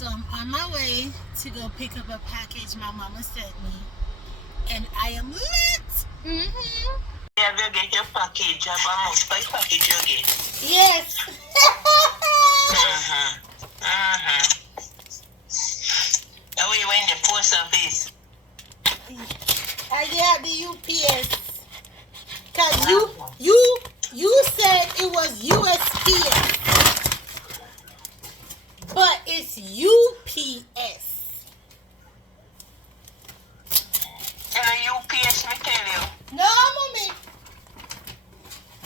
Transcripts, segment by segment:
So I'm on my way to go pick up a package my mama sent me, and I am lit. Mm-hmm. Yeah, you get your package. You have a most by package you get. Yes. Mm-hmm. Mm-hmm. And we went the post office. I get the UPS. Cause you said it was USPS, but it's UPS. And a UPS, me tell you. No, mommy.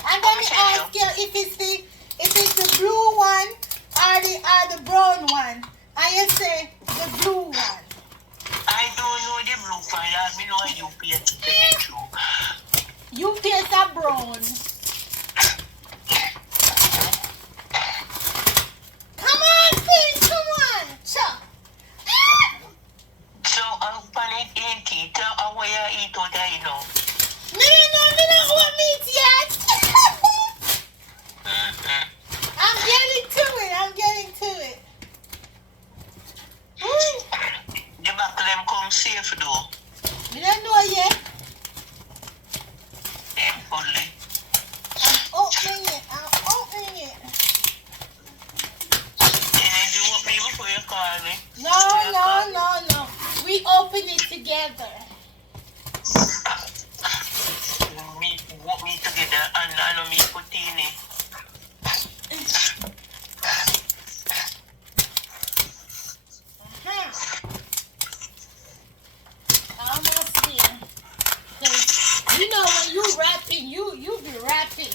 And then me ask you if it's the blue one or the brown one. And you say the blue one. I don't know the blue file. I know a UPS to tell you true. UPS are brown. Come on, Finn, come on. Chuck. So, I'm planning 80. Tell where you eat or die now. Me don't want meat yet. Mm-hmm. I'm getting to it. The back of them come safe though. You don't know yet. Fully. I'm opening it. And you want me before you call me? No. We open it together. Me want me together and I know me put in it. Almost here. Cause you know when you rapping, you be rapping.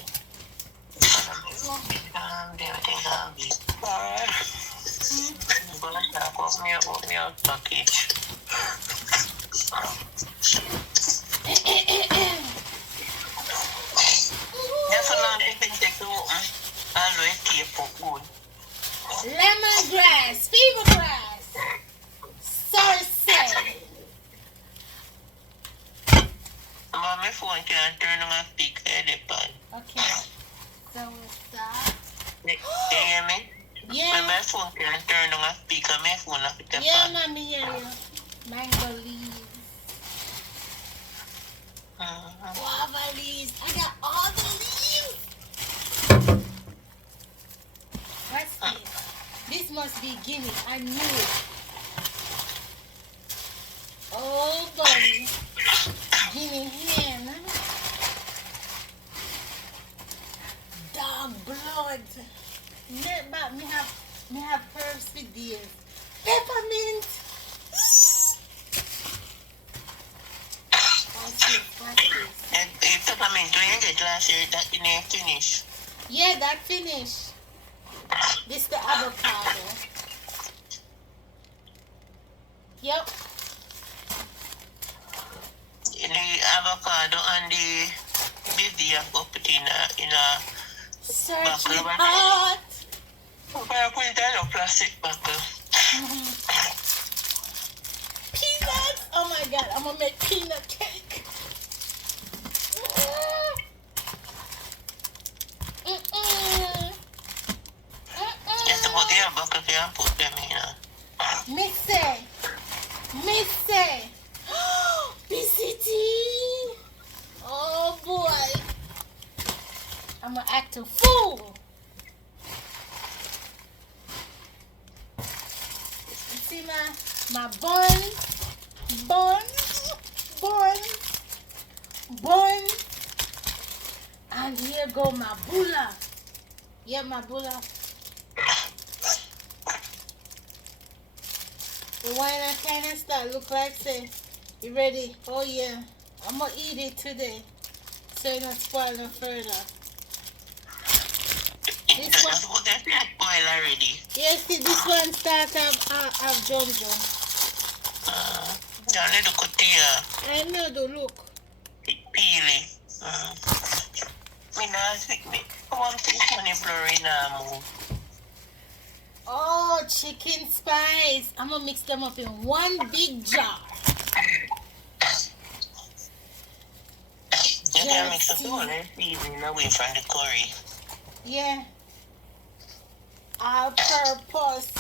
Everything gonna be alright. I'm gonna talk off me a package. That's a long thing to take to open. Always tape for food. Lemongrass, fever grass, sorcery. My phone can turn on a speaker at the pan. Okay, so we'll start. You hear me? Yeah. When my phone can turn on a speaker, my phone up at the Yeah, pan. mommy, hear you. Mango leaves. Guava leaves. I got all the leaves. What's this? This must be Guinea. I knew it. Oh, buddy. Guinea hen. Dog blood. Me have herbs with this. Peppermint. What's this? And if peppermint, do you get last year that you need to finish? Yeah, that finished. This the avocado. Yep. The avocado and the baby I go put in a Searching buckle. hot. I put it in a plastic buckle. Peanuts. Oh my god, I'm gonna make peanut cake. Just to put the buckle here and put them in. Missy. BCT. Oh boy. I'm gonna act a fool. You see my bun. And here go my bula. Yeah, my bula. The wine I kind of start look like say, you ready? Oh yeah, I'm gonna eat it today, so it not spoil no further. This one, Boil already. yes, see, this one start have jump. A little cutia. I know the look. Peely. Me not sick me. One thing funny blurry now move. Oh, chicken spice. I'm gonna mix them up in one big jar. You can mix up all the seasoning away from the curry. Yeah. All purpose.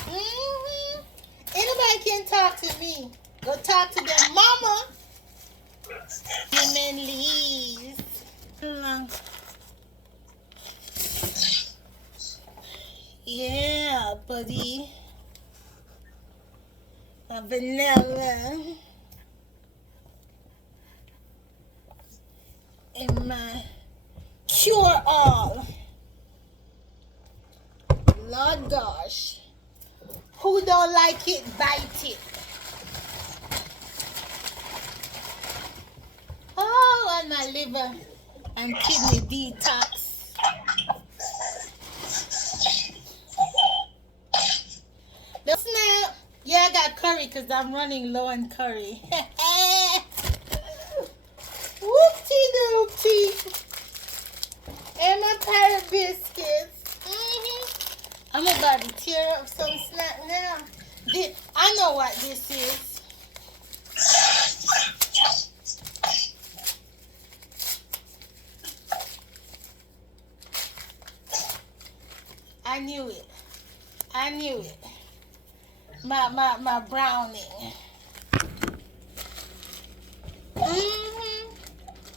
to me. Go talk to their mama. Human leaves. Yeah, buddy. A vanilla. In my cure all. Lord gosh. Who don't like it, bite it. Oh, and my liver and kidney detox. The snail. Yeah, I got curry because I'm running low on curry. Whoopty-doopty. And my pirate biscuits. I'm about to tear up some snack now. I know what this is. I knew it. I knew it. My brownie.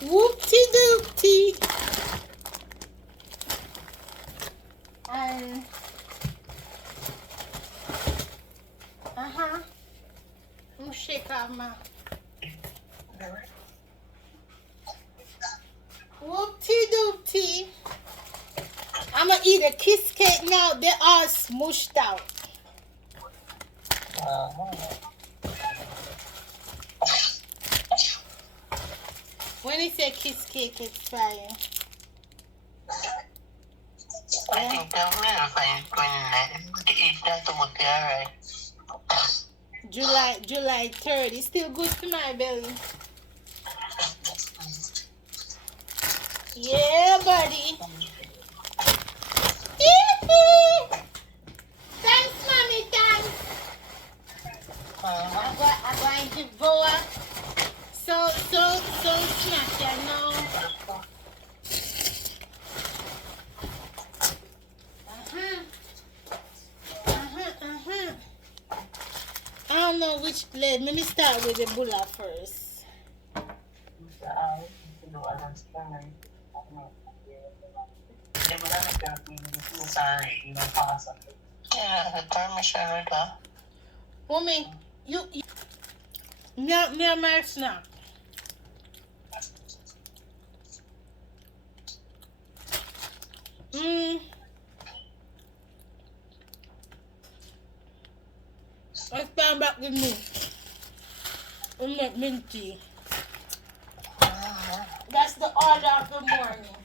Whoopty-doopty. And I'm gonna shake off my whoopty-doopty. I'm gonna eat a kiss cake now. They're all smooshed out. When you say kiss cake, it's fire. I think that will find when to eat that would be alright. July 3rd. It's still good to my belly. Yeah, buddy. Thanks, mommy. Thanks. I'm going to go up. So snack, you know. I don't know which leg. Let me start with the bulla first. Yeah, the permission with her. Woman, you near my snack. Let's stand back with me. And make minty. That's the order of the morning.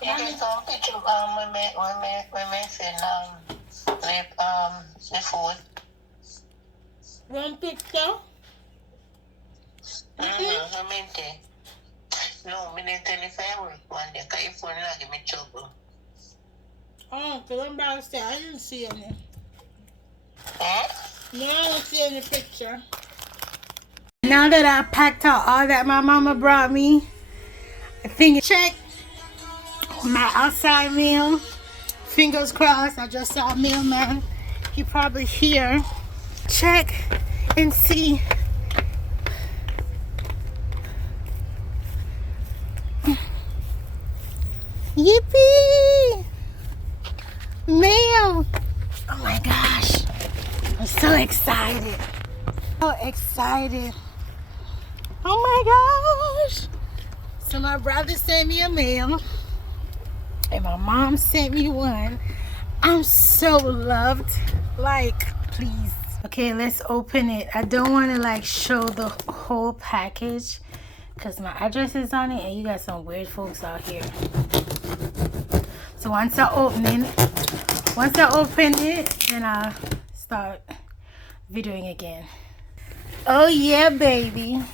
You get some picture when me send the food. One picture? I mean, no, I didn't tell if I work one day. Because if one like me trouble. Oh, because I'm about to say, I didn't see any. Eh? No, I don't see any picture. Now that I packed out all that my mama brought me, I think check my outside meal. Fingers crossed, I just saw a mailman. He probably here. Check and see. Yippee! Mail! Oh my gosh. I'm so excited. So excited. Oh my gosh. So my brother sent me a mail. And my mom sent me one. I'm so loved. Like, please. Okay, let's open it. I don't want to like show the whole package because my address is on it and you got some weird folks out here. So once I open it, then I'll start videoing again. Oh yeah, baby.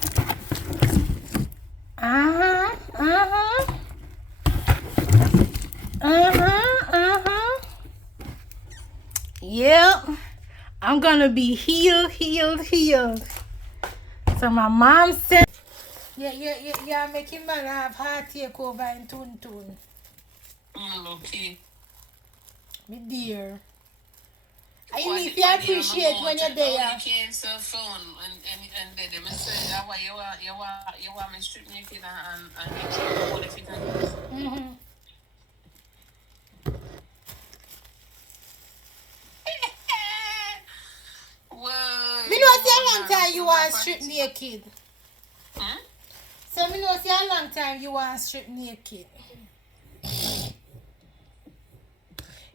Yep. I'm gonna be healed. So my mom said, yeah, making man have heart takeover in Tun. Okay. Me dear. I mean, if you appreciate when you're there. You can't cell phone and them and say that why you want me strip naked and you can't phone if you can use. Mm-hmm. Well, Me know see how long time you want strip naked. So me know see how long time you want strip naked.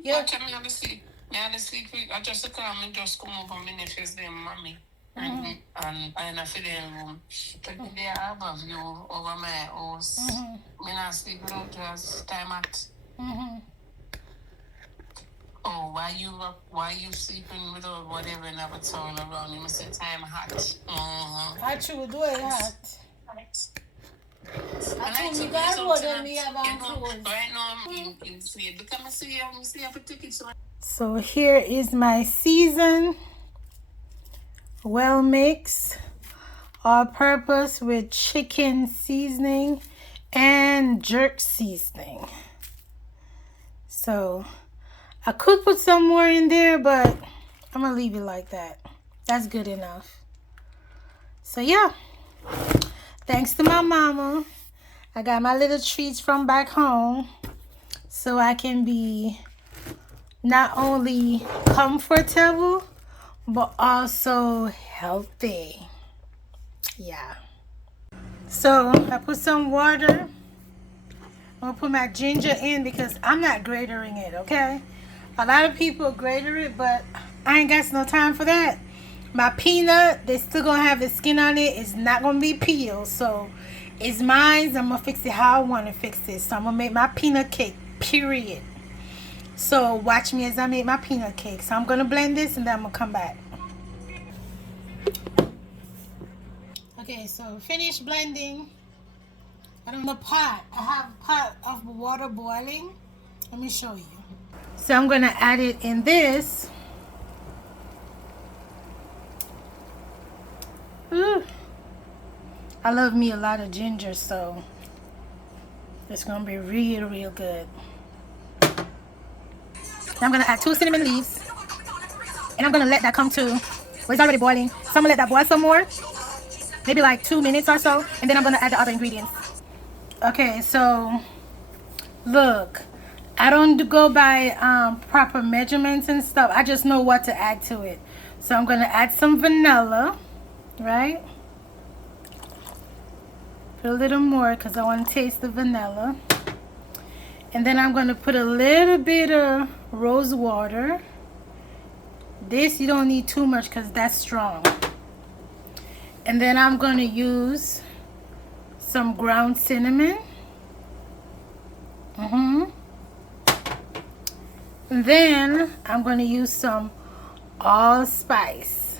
Watch me on the sleep. Me on the sleep. I just come and just come over my nephews them mommy. And I feel in room. But they are above you over my house. Me not sleep without just time at. Oh, why you sleeping without whatever in a towel around you? Must say time hot. I should do it hot. I I told me like God to more than me have on clothes. right now I'm in sleep. Because I see a ticket. So here is my season. Well mix. All purpose with chicken seasoning and jerk seasoning. So I could put some more in there, but I'm gonna leave it like that. That's good enough. So yeah, thanks to my mama, I got my little treats from back home so I can be not only comfortable but also healthy. Yeah. So I put some water. I'm gonna put my ginger in because I'm not gratering it, okay? A lot of people grater it, but I ain't got no time for that. My peanut, they still gonna have the skin on it. It's not gonna be peeled, so it's mine. I'm gonna fix it how I want to fix it. So I'm gonna make my peanut cake, period. So watch me as I make my peanut cake. So I'm gonna blend this and then I'm gonna come back. Okay, so finish blending. I don't know pot. I have a pot of water boiling. Let me show you. So I'm gonna add it in this. Ooh. I love me a lot of ginger, so it's gonna be real good. I'm gonna add 2 cinnamon leaves, and I'm gonna let that come to. Well, it's already boiling, so I'm gonna let that boil some more, maybe like 2 minutes or so, and then I'm gonna add the other ingredients. Okay, so look, I don't go by proper measurements and stuff. I just know what to add to it. So I'm gonna add some vanilla, right? Put a little more because I want to taste the vanilla. And then I'm going to put a little bit of rose water. This you don't need too much because that's strong. And then I'm going to use some ground cinnamon. And then I'm going to use some allspice.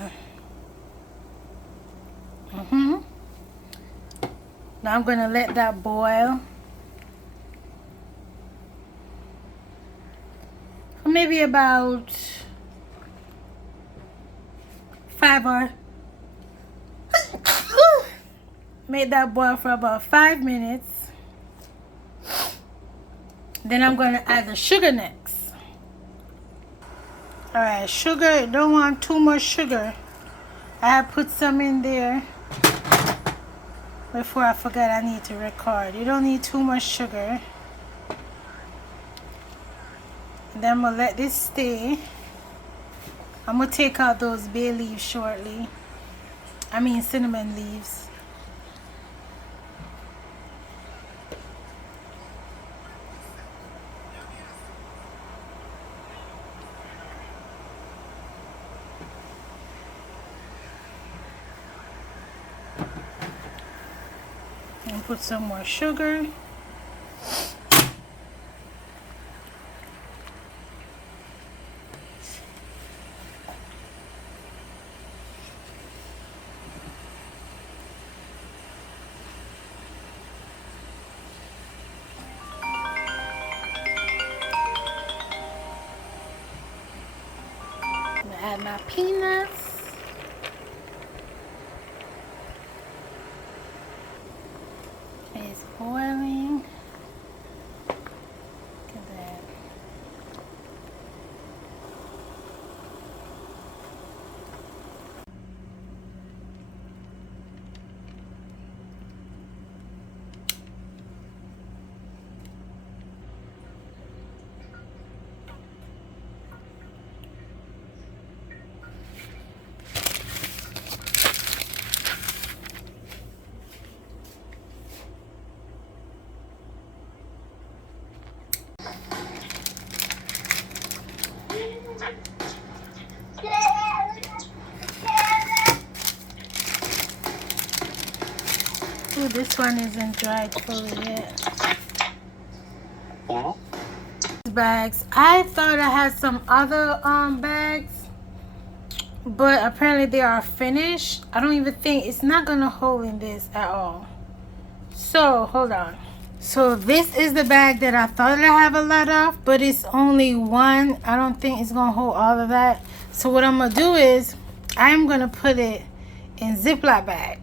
Now I'm going to let that boil for maybe about 5 or make that boil for about 5 minutes. Then I'm going to add the sugar next. Alright, sugar, you don't want too much sugar. I have put some in there before I forgot I need to record. You don't need too much sugar. And then I'm going to let this stay. I'm going to take out those bay leaves shortly. I mean cinnamon leaves. And put some more sugar. got my peanuts. It's boiling. Look at that. Ooh, this one isn't dried fully yet. Bags. I thought I had some other bags, but apparently they are finished. I don't even think it's not gonna hold in this at all. So hold on. So this is the bag that I thought I have a lot of, but it's only one. I don't think it's gonna hold all of that. So what I'm gonna do is I'm gonna put it in Ziploc bag.